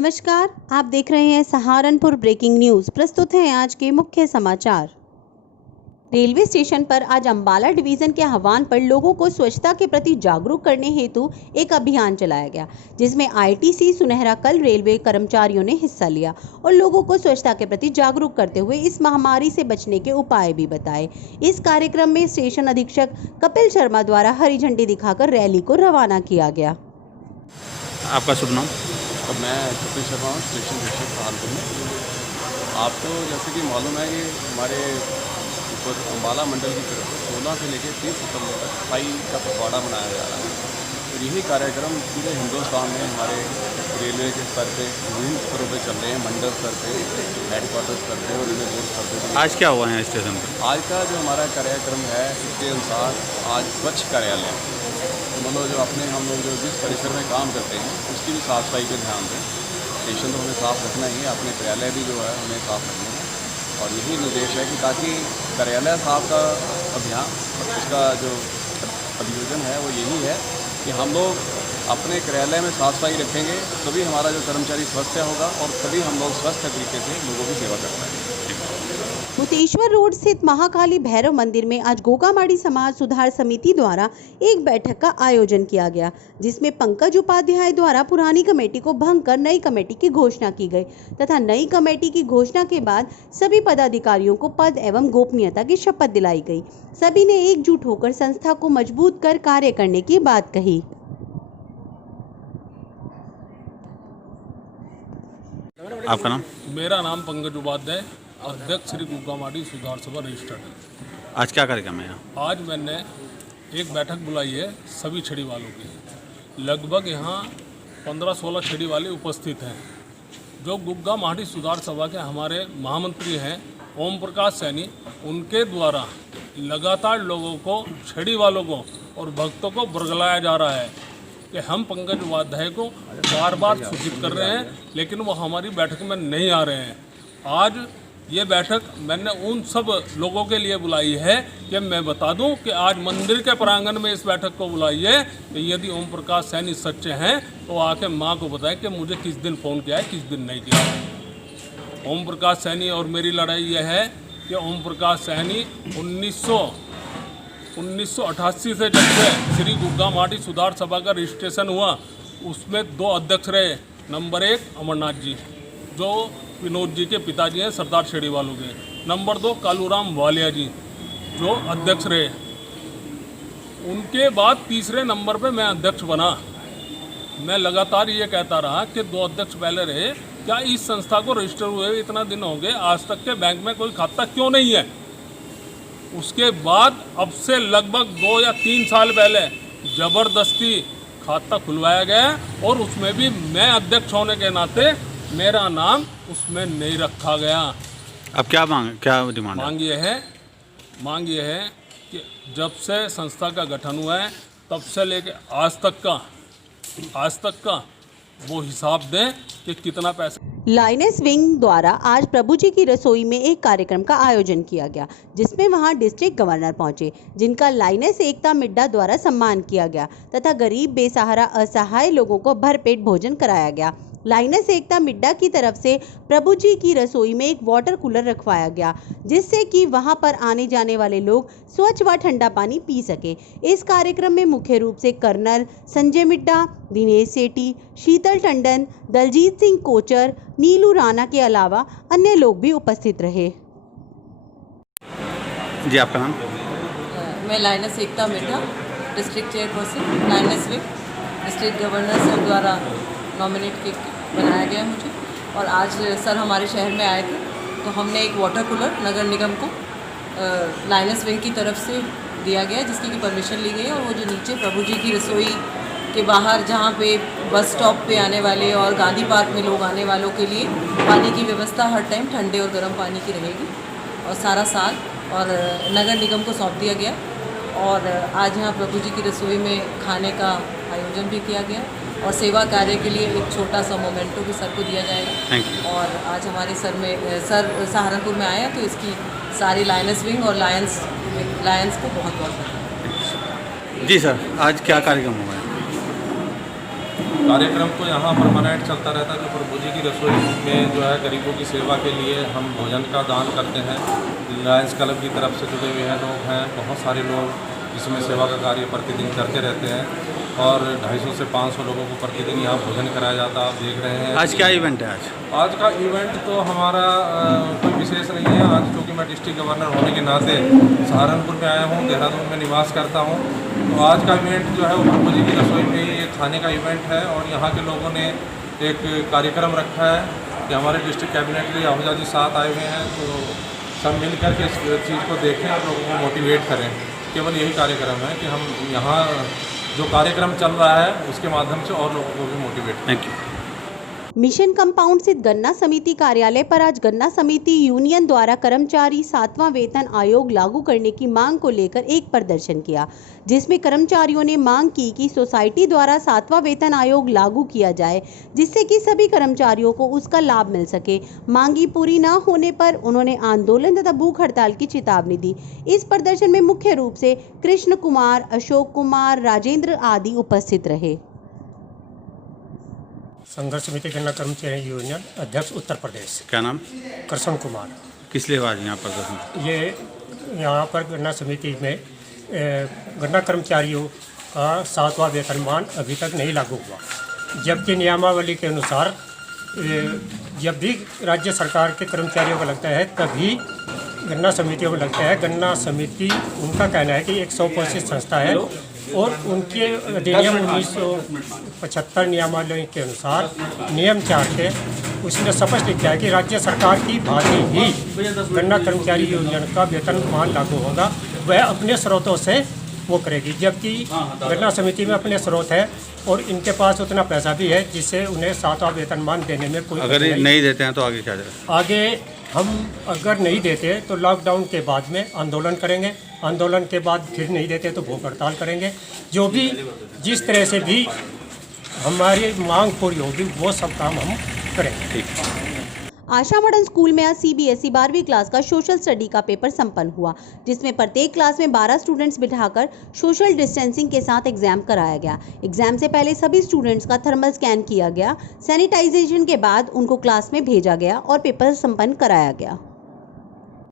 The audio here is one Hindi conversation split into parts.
नमस्कार, आप देख रहे हैं सहारनपुर ब्रेकिंग न्यूज़। प्रस्तुत हैं आज के मुख्य समाचार। रेलवे स्टेशन पर आज अंबाला डिवीजन के आह्वान पर लोगों को स्वच्छता के प्रति जागरूक करने हेतु एक अभियान चलाया गया, जिसमें आईटीसी सुनहरा कल रेलवे कर्मचारियों ने हिस्सा लिया और लोगों को स्वच्छता के प्रति जागरूक करते हुए इस महामारी से बचने के उपाय भी बताए। इस कार्यक्रम में स्टेशन अधीक्षक कपिल शर्मा द्वारा हरी झंडी दिखाकर रैली को रवाना किया गया। आपका शुभ नाम? और मैं कपिल शर्मा हूँ, स्टेशन अधीक्षक सहारनपुर में। आपको जैसे कि मालूम है कि हमारे ऊपर अंबाला मंडल की तरफ 16 से लेकर 30 सितंबर तक सफाई का पखवाड़ा मनाया जा रहा है। और यही कार्यक्रम पूरे हिंदुस्तान में हमारे रेलवे के स्तर पे विभिन्न स्तरों पर चल रहे हैं, मंडल स्तर पे, हेडक्वार्टर स्तर पे और बोर्ड स्तर पे। आज क्या हुआ है स्टेशन पर? आज का जो हमारा कार्यक्रम है उसके अनुसार आज स्वच्छ कार्यालय, मतलब जो अपने हम लोग जो जिस परिसर में काम करते हैं उसकी भी साफ़ सफाई पे ध्यान दें। स्टेशन तो हमें साफ़ रखना ही है, अपने कार्यालय भी जो है हमें साफ़ रखना है। और यही निर्देश है कि ताकि कार्यालय साफ का अभियान, इसका जो अभियोजन है वो यही है कि हम लोग अपने कार्यालय में साफ़ सफाई रखेंगे तभी हमारा जो कर्मचारी स्वस्थ होगा और तभी हम लोग स्वस्थ तरीके से लोगों की सेवा कर पाएंगे। मुतेश्वर रोड स्थित महाकाली भैरव मंदिर में आज गोगामाड़ी समाज सुधार समिति द्वारा एक बैठक का आयोजन किया गया, जिसमें पंकज उपाध्याय द्वारा पुरानी कमेटी को भंग कर नई कमेटी की घोषणा की गई तथा नई कमेटी की घोषणा के बाद सभी पदाधिकारियों को पद एवं गोपनीयता की शपथ दिलाई गई। सभी ने एकजुट होकर संस्था को मजबूत कर कार्य करने की बात कही। आपका नाम? मेरा नाम पंकज उपाध्याय, अध्यक्ष श्री गोगामाड़ी सुधार सभा रजिस्टर्ड। आज क्या कार्यक्रम है यहाँ? आज मैंने एक बैठक बुलाई है सभी छड़ी वालों की। लगभग यहाँ 15-16 छड़ी वाले उपस्थित हैं। जो गोगामाड़ी सुधार सभा के हमारे महामंत्री हैं ओम प्रकाश सैनी, उनके द्वारा लगातार लोगों को, छड़ी वालों को और भक्तों को बरगलाया जा रहा है कि हम पंकज उपाध्याय को बार बार सूचित कर रहे हैं, लेकिन वो हमारी बैठक में नहीं आ रहे हैं। आज ये बैठक मैंने उन सब लोगों के लिए बुलाई है कि मैं बता दूं कि आज मंदिर के प्रांगण में इस बैठक को बुलाई है कि यदि ओम प्रकाश सैनी सच्चे हैं तो आके माँ को बताएं कि मुझे किस दिन फ़ोन किया है, किस दिन नहीं किया है। ओम प्रकाश सैनी और मेरी लड़ाई यह है कि ओम प्रकाश सैनी 1988 से जब से श्री गोगामाड़ी सुधार सभा का रजिस्ट्रेशन हुआ उसमें 2 अध्यक्ष रहे। नंबर 1 अमरनाथ जी, जो विनोद जी के पिताजी हैं, सरदार छड़ी वालों के। नंबर 2 कालूराम वालिया जी, जो अध्यक्ष रहे। उनके बाद तीसरे नंबर पे मैं अध्यक्ष बना। मैं लगातार ये कहता रहा कि 2 अध्यक्ष पहले रहे, क्या इस संस्था को रजिस्टर हुए इतना दिन हो गए, आज तक के बैंक में कोई खाता क्यों नहीं है? उसके बाद अब से लगभग 2 या 3 साल पहले ज़बरदस्ती खाता खुलवाया गया और उसमें भी मैं अध्यक्ष होने के नाते मेरा नाम उसमें नहीं रखा गया। अब क्या डिमांड? मांग ये है कि जब से संस्था का गठन हुआ है तब से लेके आज तक का वो हिसाब दें कि कितना पैसा। लाइनेस विंग द्वारा आज प्रभु जी की रसोई में एक कार्यक्रम का आयोजन किया गया, जिसमें वहां डिस्ट्रिक्ट गवर्नर पहुंचे, जिनका लाइनेस एकता मिड्डा द्वारा सम्मान किया गया तथा गरीब, बेसहारा, असहाय लोगों को भरपेट भोजन कराया गया। लाइनेस एकता मिड्डा की तरफ से प्रभु जी की रसोई में एक वाटर कूलर रखवाया गया, जिससे कि वहां पर आने जाने वाले लोग स्वच्छ व ठंडा पानी पी सके। इस कार्यक्रम में मुख्य रूप से कर्नल संजय मिड्डा, दिनेश सेठी, शीतल टंडन, दलजीत सिंह कोचर, नीलू राणा के अलावा अन्य लोग भी उपस्थित रहे। जी, आपका नाम? मैं lioness Ekta Midda, district chairperson, lioness wing, district governor sir द्वारा नॉमिनेट बनाया गया मुझे। और आज सर हमारे शहर में आए थे तो हमने एक वाटर कूलर नगर निगम को लाइनेस विंग की तरफ से दिया गया, जिसकी की परमिशन ली गई है। और वो जो नीचे प्रभु जी की रसोई के बाहर जहाँ पे बस स्टॉप पे आने वाले और गांधी पार्क में लोग आने वालों के लिए पानी की व्यवस्था हर टाइम ठंडे और गर्म पानी की रहेगी और सारा साल और नगर निगम को सौंप दिया गया। और आज यहाँ प्रभु जी की रसोई में खाने का आयोजन भी किया गया और सेवा कार्य के लिए एक छोटा सा मोमेंटो भी सर को दिया जाएगा। और आज हमारे सर सहारनपुर में आया तो इसकी सारी लायंस विंग और लायंस को बहुत बहुत धन्यवाद। जी सर, आज क्या कार्यक्रम हुआ है? कार्यक्रम तो यहाँ परमानेंट चलता रहता है। जो प्रभु जी की रसोई में जो है गरीबों की सेवा के लिए हम भोजन का दान करते हैं। लायंस क्लब की तरफ से जुड़े हुए हैं लोग हैं, बहुत सारे लोग इसमें सेवा का कार्य प्रतिदिन करते रहते हैं और 250 से 500 लोगों को प्रतिदिन यहाँ भोजन कराया जाता है। आप देख रहे हैं आज क्या इवेंट है? आज का इवेंट तो हमारा कोई विशेष नहीं है। आज क्योंकि मैं डिस्ट्रिक्ट गवर्नर होने के नाते सहारनपुर में आया हूँ, देहरादून में निवास करता हूँ, तो आज का इवेंट जो है वो प्रभु जी की रसोई में ही एक खाने का इवेंट है। और यहाँ के लोगों ने एक कार्यक्रम रखा है कि हमारे डिस्ट्रिक्ट कैबिनेट के आहूजा जी साथ आए हुए हैं, तो सब मिल कर के इस चीज़ को देखें और लोगों को मोटिवेट करें। केवल यही कार्यक्रम है कि हम यहाँ जो कार्यक्रम चल रहा है उसके माध्यम से और लोगों को भी मोटिवेट करें। Thank you. मिशन कंपाउंड स्थित गन्ना समिति कार्यालय पर आज गन्ना समिति यूनियन द्वारा कर्मचारी 7वां वेतन आयोग लागू करने की मांग को लेकर एक प्रदर्शन किया, जिसमें कर्मचारियों ने मांग की कि सोसाइटी द्वारा 7वां वेतन आयोग लागू किया जाए, जिससे कि सभी कर्मचारियों को उसका लाभ मिल सके। मांगी पूरी न होने पर उन्होंने आंदोलन तथा भूख हड़ताल की चेतावनी दी। इस प्रदर्शन में मुख्य रूप से कृष्ण कुमार, अशोक कुमार, राजेंद्र आदि उपस्थित रहे। संघर्ष समिति गन्ना कर्मचारी यूनियन अध्यक्ष उत्तर प्रदेश। क्या नाम? कृष्ण कुमार। किस लिए आज यहाँ प्रदर्शन? ये यहाँ पर गन्ना समिति में गन्ना कर्मचारियों का 7वां वेतनमान अभी तक नहीं लागू हुआ, जबकि नियमावली के अनुसार जब भी राज्य सरकार के कर्मचारियों को लगता है तभी गन्ना समितियों को लगता है। गन्ना समिति उनका कहना है कि एक 100% संस्था है और उनके अधिनियम 1975 नियमावली के अनुसार नियम 4 के उसने स्पष्ट लिखा है कि राज्य सरकार की भांति ही गन्ना कर्मचारी यूनियन का वेतनमान लागू होगा। वह अपने स्रोतों से वो करेगी, जबकि गन्ना समिति में अपने स्रोत है और इनके पास उतना पैसा भी है जिससे उन्हें 7वां वेतनमान देने में कोई अगर ये नहीं देते हैं तो आगे क्या जाएगा? आगे हम अगर नहीं देते तो लॉकडाउन के बाद में आंदोलन करेंगे, आंदोलन के बाद फिर नहीं देते तो भूख हड़ताल करेंगे। जो भी जिस तरह से भी हमारी मांग पूरी होगी वो सब काम हम करेंगे। ठीक। आशा मॉडर्न स्कूल में आज CBSE 12वीं क्लास का सोशल स्टडी का पेपर संपन्न हुआ, जिसमें प्रत्येक क्लास में 12 स्टूडेंट्स बिठाकर सोशल डिस्टेंसिंग के साथ एग्जाम कराया गया। एग्जाम से पहले सभी स्टूडेंट्स का थर्मल स्कैन किया गया, सैनिटाइजेशन के बाद उनको क्लास में भेजा गया और पेपर संपन्न कराया गया।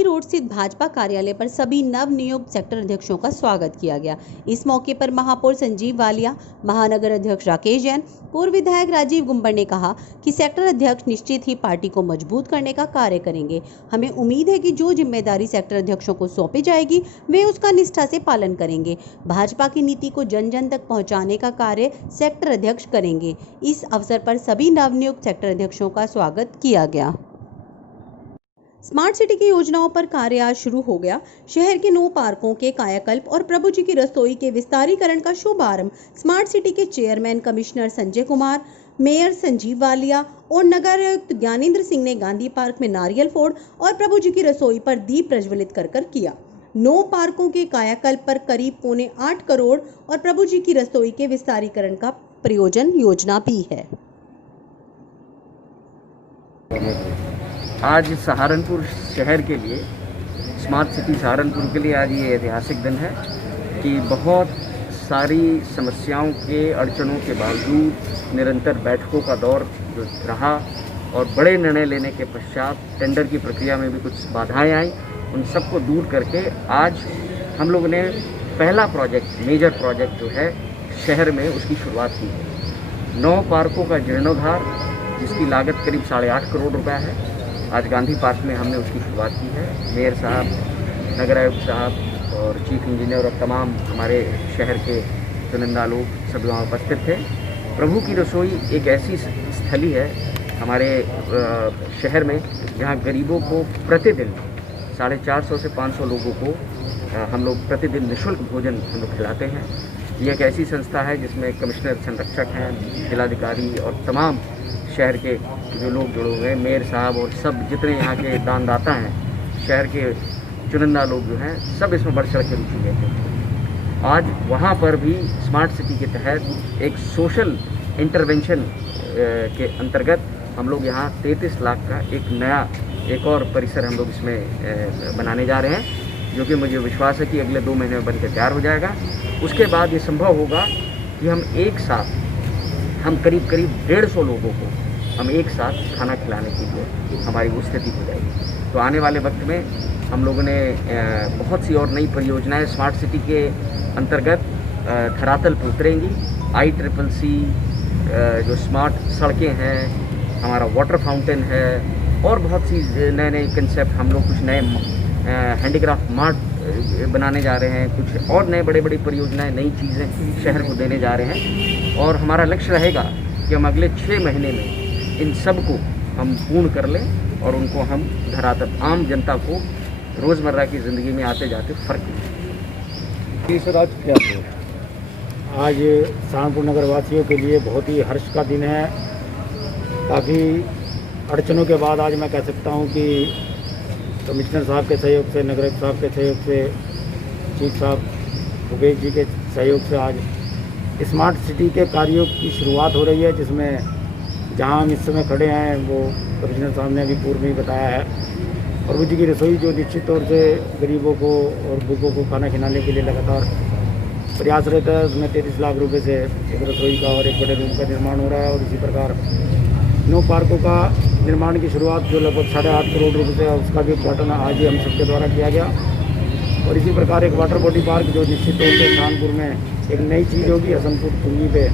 रोड स्थित भाजपा कार्यालय पर सभी नव नियुक्त सेक्टर अध्यक्षों का स्वागत किया गया। इस मौके पर महापौर संजीव वालिया, महानगर अध्यक्ष राकेश जैन, पूर्व विधायक राजीव गुंबर ने कहा कि सेक्टर अध्यक्ष निश्चित ही पार्टी को मजबूत करने का कार्य करेंगे। हमें उम्मीद है कि जो जिम्मेदारी सेक्टर अध्यक्षों को सौंपी जाएगी वे उसका निष्ठा से पालन करेंगे। भाजपा की नीति को जन जन तक पहुँचाने का कार्य सेक्टर अध्यक्ष करेंगे। इस अवसर पर सभी नवनियुक्त सेक्टर अध्यक्षों का स्वागत किया गया। स्मार्ट सिटी की योजनाओं पर कार्य आज शुरू हो गया। शहर के 9 पार्कों के कायाकल्प और प्रभु जी की रसोई के विस्तारीकरण का शुभारंभ स्मार्ट सिटी के chairman commissioner Sanjay Kumar, mayor Sanjeev Walia और नगर आयुक्त ज्ञानेंद्र सिंह ने गांधी पार्क में नारियल फोड़ और प्रभु जी की रसोई पर दीप प्रज्वलित कर किया। 9 पार्कों के कायाकल्प पर करीब 8.25 करोड़ और प्रभु जी की रसोई के विस्तारीकरण का प्रयोजन योजना भी है। आज सहारनपुर शहर के लिए, स्मार्ट सिटी सहारनपुर के लिए आज ये ऐतिहासिक दिन है कि बहुत सारी समस्याओं के अड़चनों के बावजूद निरंतर बैठकों का दौर जो रहा और बड़े निर्णय लेने के पश्चात टेंडर की प्रक्रिया में भी कुछ बाधाएं आई, उन सबको दूर करके आज हम लोगों ने पहला प्रोजेक्ट, मेजर प्रोजेक्ट जो है शहर में, उसकी शुरुआत की है। 9 पार्कों का जीर्णोद्धार जिसकी लागत करीब 8.5 करोड़ रुपया है। आज गांधी पार्क में हमने उसकी शुरुआत की है। मेयर साहब, नगर आयुक्त साहब और चीफ इंजीनियर और तमाम हमारे शहर के चुनिंदा लोग सब वहाँ उपस्थित थे। प्रभु की रसोई एक ऐसी स्थली है हमारे शहर में जहाँ गरीबों को प्रतिदिन 450 से 500 लोगों को हम लोग प्रतिदिन निःशुल्क भोजन हम लोग खिलाते हैं। ये एक ऐसी संस्था है जिसमें कमिश्नर संरक्षक हैं, जिलाधिकारी और तमाम शहर के जो लोग जुड़े हुए हैं, मेयर साहब और सब जितने यहाँ के दानदाता हैं, शहर के चुनिंदा लोग जो हैं, सब इसमें बढ़ चढ़ के रुचि लेते हैं। आज वहाँ पर भी स्मार्ट सिटी के तहत एक सोशल इंटरवेंशन के अंतर्गत हम लोग यहाँ 33 लाख का एक और परिसर हम लोग इसमें बनाने जा रहे हैं, जो कि मुझे विश्वास है कि अगले 2 महीने में बनकर तैयार हो जाएगा। उसके बाद ये संभव होगा कि हम एक साथ हम करीब 150 लोगों को हम एक साथ खाना खिलाने के लिए हमारी वो स्थिति हो जाएगी। तो आने वाले वक्त में हम लोगों ने बहुत सी और नई परियोजनाएं स्मार्ट सिटी के अंतर्गत धरातल पर उतरेंगी। ICCC जो स्मार्ट सड़कें हैं, हमारा वाटर फाउंटेन है और बहुत सी नए कंसेप्ट हम लोग कुछ नए हैंडीक्राफ्ट मार्ट बनाने जा रहे हैं, कुछ और नए बड़े परियोजनाएं, नई चीज़ें शहर को देने जा रहे हैं। और हमारा लक्ष्य रहेगा कि हम अगले 6 महीने में इन सब को हम पूर्ण कर लें और उनको हम धरातल आम जनता को रोज़मर्रा की ज़िंदगी में आते जाते फ़र्क दें। सर, आज क्या है? आज सहारनपुर नगर वासियों के लिए बहुत ही हर्ष का दिन है। काफ़ी अड़चनों के बाद आज मैं कह सकता हूं कि कमिश्नर साहब के सहयोग से, नगर आयुक्त साहब के सहयोग से, चीफ साहब भूपेश जी के सहयोग से आज स्मार्ट सिटी के कार्यों की शुरुआत हो रही है, जिसमें जहां हम इस समय खड़े हैं वो कमिश्नर साहब ने अभी पूर्व में बताया है। प्रभु जी की रसोई जो निश्चित तौर से गरीबों को और भूखों को खाना खिलाने के लिए लगातार प्रयासरत है, उसमें 33 लाख रुपए से एक रसोई का और एक बड़े रूम का निर्माण हो रहा है। और इसी प्रकार 9 पार्कों का निर्माण की शुरुआत जो लगभग 8.5 करोड़ रुपये से, उसका भी उद्घाटन आज ही हम सबके द्वारा किया गया। और इसी प्रकार एक वाटर बॉडी पार्क जो निश्चित तौर से सहारनपुर में एक नई चीज़ होगी, हसनपुर चुंगी पे,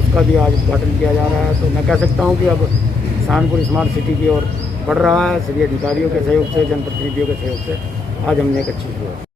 उसका भी आज उद्घाटन किया जा रहा है। तो मैं कह सकता हूँ कि अब सहारनपुर स्मार्ट सिटी की ओर बढ़ रहा है। सभी अधिकारियों के सहयोग से, जनप्रतिनिधियों के सहयोग से आज हमने एक अच्छी शुरुआत